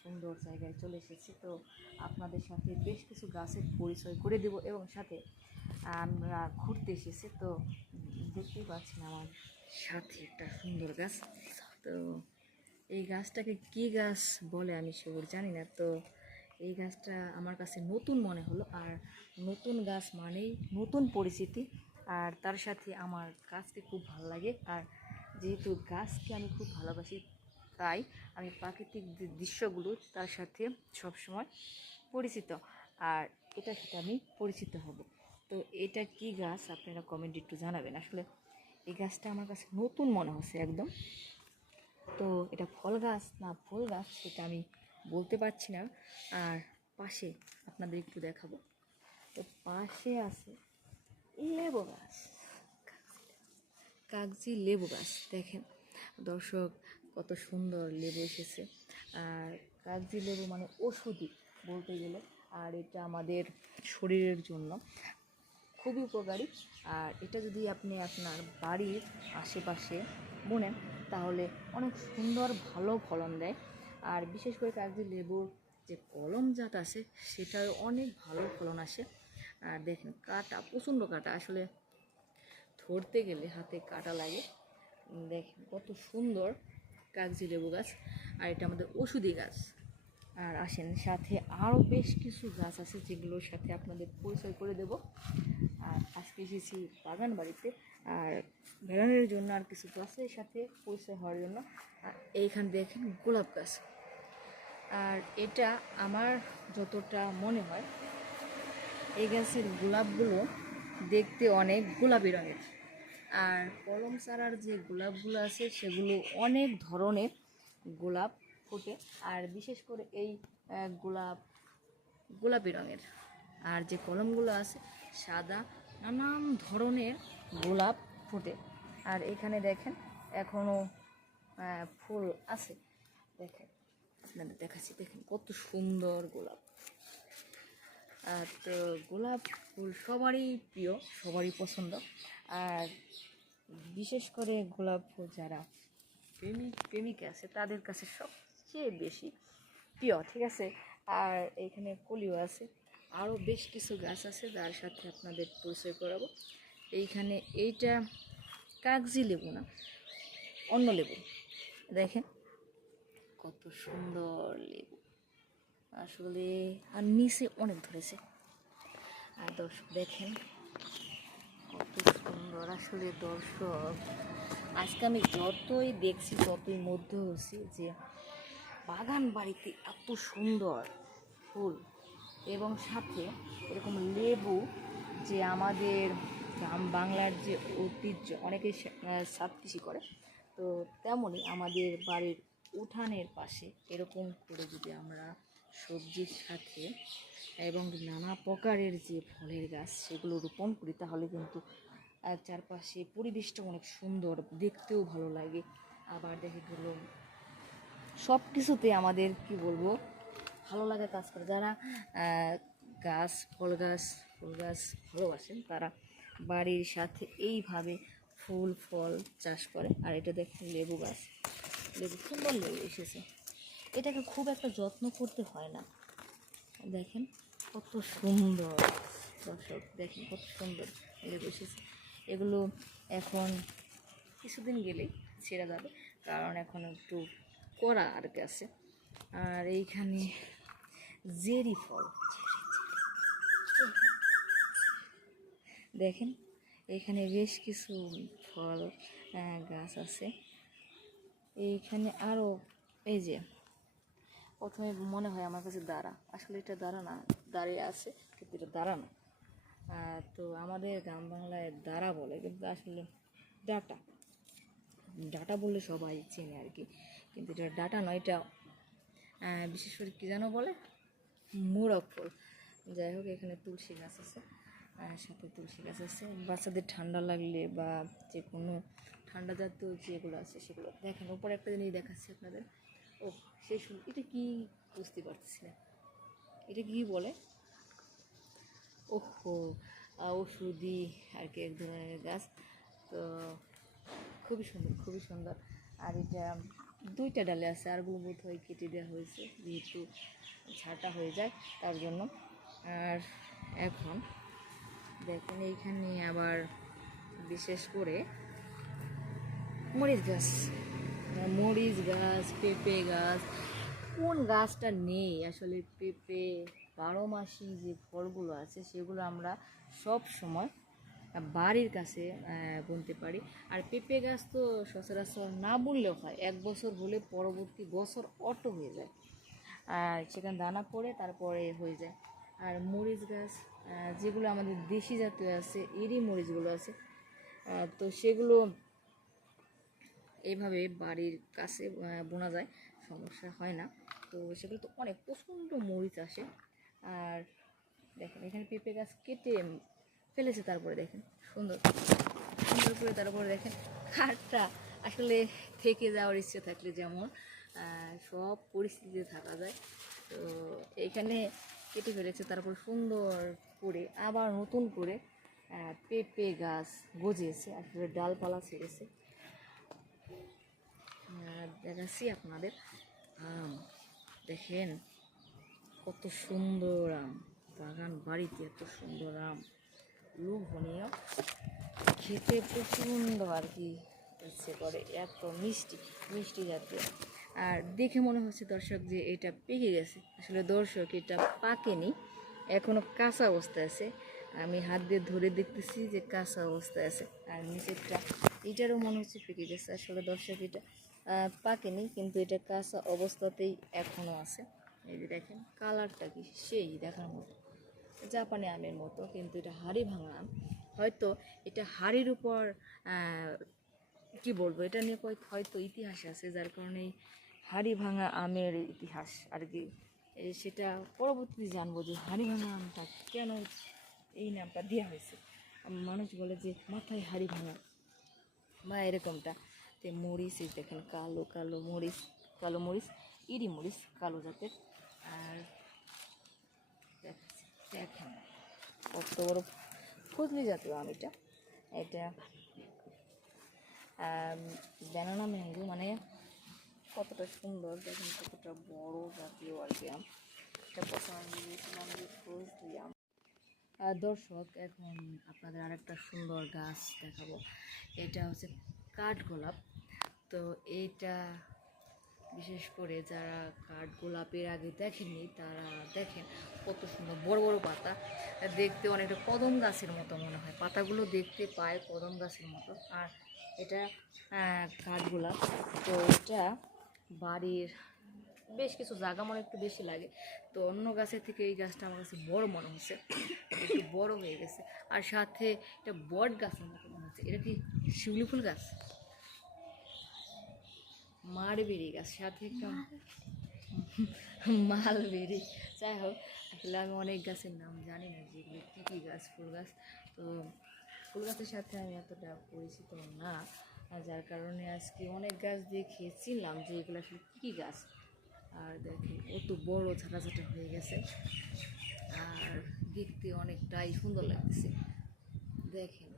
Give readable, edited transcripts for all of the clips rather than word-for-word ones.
সুন্দর জায়গায় চলে এসেছি। তো আপনাদের সাথে বেশ কিছু গাছের পরিচয় করে দেব এবং সাথে আমরা ঘুরতে এসেছি। তো দেখতেই পাচ্ছেন আমার সাথে একটা সুন্দর গাছ। তো এই গাছটাকে কী গাছ বলে আমি সেগুলো জানি না। তো এই গাছটা আমার কাছে নতুন মনে হলো, আর নতুন গাছ মানেই নতুন পরিচিতি, আর তার সাথে আমার গাছকে খুব ভালো লাগে। আর যেহেতু গাছকে আমি খুব ভালোবাসি, তাই আমি প্রাকৃতিক দৃশ্যগুলো তার সাথে সবসময় পরিচিত, আর এটার সাথে আমি পরিচিত হব। তো এটা কি গাছ আপনারা কমেন্ট একটু জানাবেন। আসলে এই গাছটা আমার কাছে নতুন মনে হচ্ছে একদম। তো এটা ফল গাছ না ফুল গাছ সেটা আমি বলতে পারছি না। আর পাশে আপনাদের একটু দেখাবো, তো পাশে আছে লেবু গাছ, কাগজি লেবু গাছ। দেখেন দর্শক, কত সুন্দর লেবু এসেছে। আর কাগজি লেবু মানে ওষুধি বলতে গেলে, আর এটা আমাদের শরীরের জন্য খুবই উপকারী। আর এটা যদি আপনি আপনার বাড়ির আশেপাশে বুনেন তাহলে অনেক সুন্দর ভালো ফলন দেয়। আর বিশেষ করে কাগজি লেবুর যে কলম জাত আছে সেটার অনেক ভালো ফলন আসে। আর দেখেন কাটা, প্রচণ্ড কাটা, আসলে ধরতে গেলে হাতে কাটা লাগে। দেখেন কত সুন্দর কাগজি লেবু গাছ, আর এটা আমাদের ওষুধি গাছ। আর আসেন সাথে আরও বেশ কিছু গাছ আছে যেগুলোর সাথে আপনাদের পরিচয় করে দেব। আর আজকে এসেছি বাগান বাড়িতে, আর বেড়ানোর জন্য আর কিছু গাছের সাথে পরিচয় হওয়ার জন্য। আর এইখানে দেখেন গোলাপ গাছ, আর এটা আমার যতটা মনে হয় এই গাছের গোলাপগুলো দেখতে অনেক গোলাপি রঙের। আর কলম চারার যে গোলাপগুলো আছে সেগুলো অনেক ধরনের গোলাপ ফোটে, আর বিশেষ করে এই গোলাপ গোলাপি রঙের। আর যে কলমগুলো আছে সাদা, নানান ধরনের গোলাপ ফোটে। আর এখানে দেখেন এখনও ফুল আছে, দেখেন আপনাদের দেখাচ্ছি, দেখেন কত সুন্দর গোলাপ। তো গোলাপ ফুল সবারই প্রিয়, সবারই পছন্দ। আর বিশেষ করে গোলাপ ফুল যারা প্রেমিকা আছে তাদের কাছে সবচেয়ে বেশি প্রিয়, ঠিক আছে। আর এখানে কলিও আছে, আরও বেশ কিছু গাছ আছে যার সাথে আপনাদের পরিচয় করাবো। এইখানে এইটা কাগজি লেবু না, অন্য লেবু। দেখেন কত সুন্দর লেবু আসলে, আর নিচে অনেক ধরেছে। আর দর্শক দেখেন কত সুন্দর। আসলে দর্শক আজকে আমি যতই দেখছি ততই মুগ্ধ হচ্ছি যে বাগান বাড়িতে এত সুন্দর ফুল এবং সাথে এরকম লেবু, যে আমাদের গ্রাম বাংলার যে ঐতিহ্য অনেকেই ছাদ কৃষি করে, তো তেমনই আমাদের বাড়ির উঠানের পাশে এরকম করে যদি আমরা সবজির সাথে এবং নানা প্রকারের যে ফলের গাছ সেগুলো রোপণ করি তাহলে কিন্তু চারপাশে পরিবেশটা অনেক সুন্দর, দেখতেও ভালো লাগে। আবার দেখে গেল সব কিছুতে আমাদের কি বলবো ভালো লাগে কাজ করে। যারা গাছ ফুল গাছ ভালোবাসেন তারা বাড়ির সাথে এইভাবে ফুল ফল চাষ করে। আর এটা দেখেন লেবু গাছ, লেবু সুন্দর লেবু এসেছে। এটাকে খুব একটা যত্ন করতে হয় না, দেখেন কত সুন্দর। দর্শক দেখেন কত সুন্দর লেবু এসেছে। এগুলো এখন কিছুদিন গেলেই ছেড়ে যাবে, কারণ এখন একটু কড়া আর কি আছে। আর এইখানে জেরি ফল, দেখেন এখানে বেশ কিছু ফল গাছ আছে। এইখানে আরও এই যে প্রথমে মনে হয় আমার কাছে দাঁড়া, আসলে এটা দাঁড়া না, দাঁড়িয়ে আছে কিন্তু এটা দাঁড়া না। তো আমাদের গ্রাম বাংলায় দাঁড়া বলে, কিন্তু আসলে ডাটা, ডাটা বললে সবাই চেনে আর কি, কিন্তু এটা ডাটা নয়, এটা বিশেষ করে কী যেন বলে, মোরগ ফল। যাই হোক এখানে তুলসী গাছ আছে, সাথে তুলসী গাছ আছে বাচ্চাদের ঠান্ডা লাগলে বা যে কোনো ঠান্ডা জাতীয় যেগুলো আছে সেগুলো। দেখেন ওপরে একটা জিনিস দেখাচ্ছি আপনাদের, ও সেই শুনুন, এটা কি বুঝতে পারছি না, এটা কি বলে, ওহো ওষুধি আর কি এক ধরনের গাছ। তো খুবই সুন্দর, খুবই সুন্দর। আর এটা 2টা ডালে আছে, আরগুলো বোধ হয় কেটে দেওয়া হয়েছে যেহেতু ঝাঁটা হয়ে যায় তার জন্য। আর এখন দেখেন এইখানে আবার বিশেষ করে মরিচ গাছ, মরিচ গাছ, পেঁপে গাছ, কোন গাছটা নেই আসলে। পেঁপে 12 মাসি যে ফলগুলো আছে সেগুলো আমরা সব সময় বাড়ির কাছে বুনতে পারি। আর পেঁপে গাছ তো সচরাচর না বুনলেও হয়, 1 বছর হলে পরবর্তী বছর অটো হয়ে যায়, আর সেখানে দানা পড়ে তারপরে হয়ে যায়। আর মরিচ গাছ যেগুলো আমাদের দেশি জাতীয় আছে, এরই মরিচগুলো আছে, তো সেগুলো এইভাবে বাড়ির কাছে বোনা যায়, সমস্যা হয় না। তো সেগুলো তো অনেক প্রচণ্ড মরিচ আসে। আর দেখেন এখানে পেঁপে গাছ কেটে ফেলেছে, তারপরে দেখেন সুন্দর সুন্দর করে, তারপরে দেখেন কাঠটা আসলে থেকে যাওয়ার ইচ্ছে থাকলে যেমন সব পরিস্থিতিতে থাকা যায়। তো এইখানে কেটে ফেলেছে, তারপর সুন্দর করে আবার নতুন করে পেঁপে গাছ গজিয়েছে, আসলে ডালপালা ছেড়েছে। দেখাচ্ছি আপনাদের আম, দেখেন কত সুন্দর আম, বাগান বাড়িতে এত সুন্দর আম, লোভনীয়, খেতে প্রচণ্ড আর কি ইচ্ছে করে, এত মিষ্টি মিষ্টি জাতীয়। আর দেখে মনে হচ্ছে দর্শক যে এটা পেকে গেছে, আসলে দর্শক এটা পাকেনি, এখনো কাঁচা অবস্থায় আছে। আমি হাত দিয়ে ধরে দেখতেছি যে কাঁচা অবস্থায় আছে। আর নিচেরটা এটারও মনে হচ্ছে পেকে গেছে, আসলে দর্শক এটা পাকেনি, কিন্তু এটা কাঁচা অবস্থাতেই এখনো আছে। এই যে দেখেন কালারটা কি সেই দেখার মতো, জাপানি আমের মতো, কিন্তু এটা হাড়ি ভাঙা আম। হয়তো এটা হাড়ির উপর কি বলবো, এটা নিয়ে হয়তো ইতিহাস আছে, যার কারণে হাড়ি ভাঙা আমের ইতিহাস আর কি সেটা পরবর্তীতে জানবো যে হাড়ি ভাঙা আমটা কেন এই নামটা দেওয়া হয়েছে। মানুষ বলে যে মাথায় হাড়ি ভাঙা বা এরকমটা। তো মরিচ দেখেন কালো কালো মরিচ, কালো মরিচ, ইরি মরিচ কালো জাতের। আর দেখেন কত বড় ফজলি জাতীয় আম এটা, এটা ব্যানানা ম্যাঙ্গো, মানে কতটা সুন্দর দেখেন, কতটা বড় জাতীয় আর কি আম। এটা প্রথমে দিয়েছিলাম যে ফজলি আম। দর্শক এখন আপনাদের আরেকটা সুন্দর গাছ দেখাবো, এটা হচ্ছে কাঠগোলাপ। তো এইটা বিশেষ করে যারা কাঠগোলাপের আগে দেখেননি তারা দেখেন কত সুন্দর বড় বড় পাতা, দেখতে অনেকটা কদম গাছের মতো মনে হয়, পাতাগুলো দেখতে পায় কদম গাছের মতো। আর এটা কাঠগোলাপ, তো এটা বাড়ির বেশ কিছু জায়গা মনে একটু বেশি লাগে, তো অন্য গাছের থেকে এই গাছটা আমার কাছে বড় মনে হচ্ছে, একটু বড় হয়ে গেছে। আর সাথে এটা বট গাছের মতো মনে হচ্ছে, এটা কি শিউলি ফুল গাছ, মারবেরি গাছ, সাথে একটা মালবেরি। যাই হোক, আসলে আমি অনেক গাছের নাম জানি না যেগুলো কী কী গাছ, ফুল গাছ। তো ফুল গাছের সাথে আমি এতটা পরিচিত না, যার কারণে আজকে অনেক গাছ দেখে চিনলাম যে এগুলো আসলে কী কী গাছ। আর দেখেন কত বড় ঝাঁটা হয়ে গেছে, আর দেখতে অনেকটাই সুন্দর লাগতেছে, দেখেন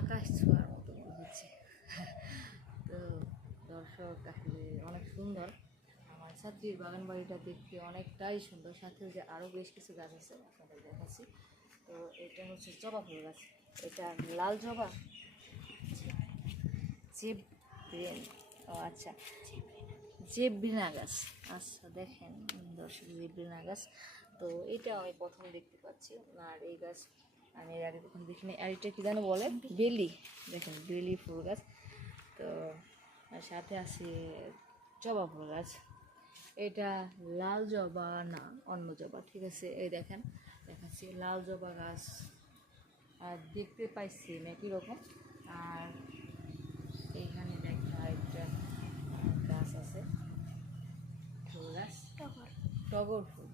আকাশ ছোঁয়ার মতো মনে হচ্ছে। তো দর্শক আসলে অনেক সুন্দর, আমার ছাত্রীর বাগান বাড়িটা দেখতে অনেকটাই সুন্দর, সাথে যে আরও বেশ কিছু গাছ আছে আপনাদের দেখাচ্ছি। তো এটা হচ্ছে জবা ফুল গাছ, এটা লাল জবা, ও আচ্ছা জেব্রিনা গাছ, আচ্ছা দেখেন দর্শক জেব্রিনা গাছ। তো এটা আমি প্রথম দেখতে পাচ্ছি, আর এই গাছ আমি এর আগে কখন দেখিনি। আর এটা কী যেন বলে, বেলি, দেখেন বেলি ফুল গাছ। তো আর সাথে আছে জবা ফুল গাছ, এটা লাল জবা না অন্য জবা, ঠিক আছে। এই দেখেন দেখাচ্ছি লাল জবা গাছ, আর দেখতে পাইছি একই রকম। আর এইখানে দেখা একটা গাছ আছে, ফুল গাছ, টগর ফুল,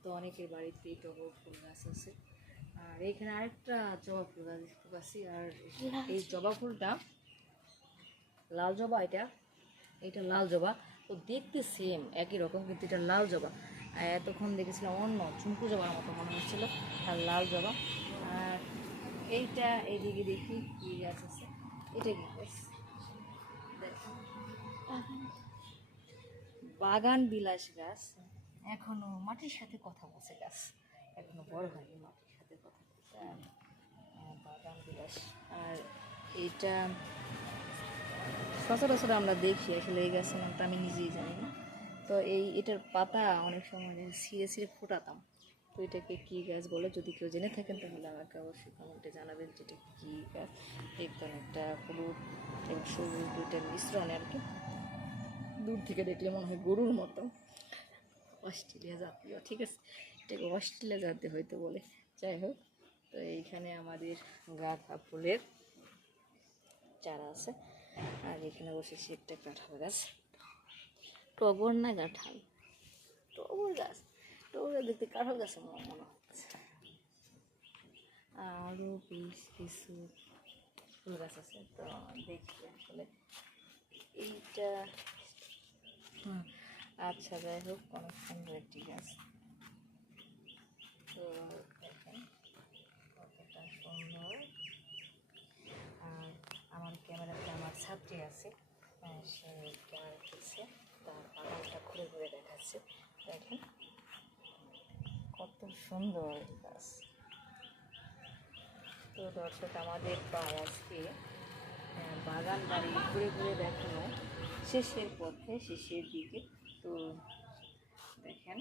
তো অনেকের বাড়িতেই টগর ফুল গাছ আছে। আর এইখানে আরেকটা জবা ফুল গাছ দেখতে পাচ্ছি। আর এই জবা ফুলটা লাল জবা, এটা লাল জবা, তো দেখতে সেম একই রকম, কিন্তু এটা লাল জবা। এতক্ষণ দেখেছিলাম অন্য চুমকু জবার মতো মনে হচ্ছিল, আর লাল জবা। আর এইটা এইদিকে দেখি কী গাছ আছে, এটা কি গাছ দেখেন, বাগান বিলাস গাছ এখনো মাটির সাথে কথা বলছে, গাছ এখনো বড় হয়নি, মাটির সাথে কথা বলছে। আর বাগান বিলাস, আর এটা সচরাচর আমরা দেখি, আসলে এই গাছের নামটা আমি নিজেই জানি না। তো এটার পাতা অনেক সময় ছিঁড়ে ছিঁড়ে ফোটাতাম। তো এটাকে কী গাছ বলে, যদি কেউ জেনে থাকেন তাহলে আমাকে অবশ্যই কমেন্টে জানাবেন যে এটা কী গাছ। দেখবেন একটা হলুদ এবং সবুজ দুইটার মিশ্রণে আর কি, দূর থেকে দেখলে মনে হয় গরুর মতো। অস্ট্রেলিয়া জাতীয়, ঠিক আছে, এটাকে অস্ট্রেলিয়া জাতীয় হয়তো বলে। যাই হোক, তো এইখানে আমাদের গাঁদা ফুলের চারা আছে। আর এখানে বসেছি একটা কাঁঠাল গাছ, টগর না কাঁঠাল, টগর গাছ, টগর গাছ দেখতে কাঁঠাল গাছের মনে হচ্ছে। আরও বেশ কিছু ফুল গাছ আছে, তো দেখি আসলে এইটা। আচ্ছা, যাই হোক, অনেক সুন্দর একটি গাছ। তো দেখেন কতটা সুন্দর। আর আমার ক্যামেরাতে আমার ছাত্রী আছে, সে ক্যামেরা করছে, তার বাগানটা ঘুরে ঘুরে দেখাচ্ছে। দেখেন কত সুন্দর গাছ। তো দর্শক, আমাদের প্রায় আজকে বাগান বাড়ি ঘুরে ঘুরে দেখানো শেষের পথে, শেষের দিকে। তো দেখেন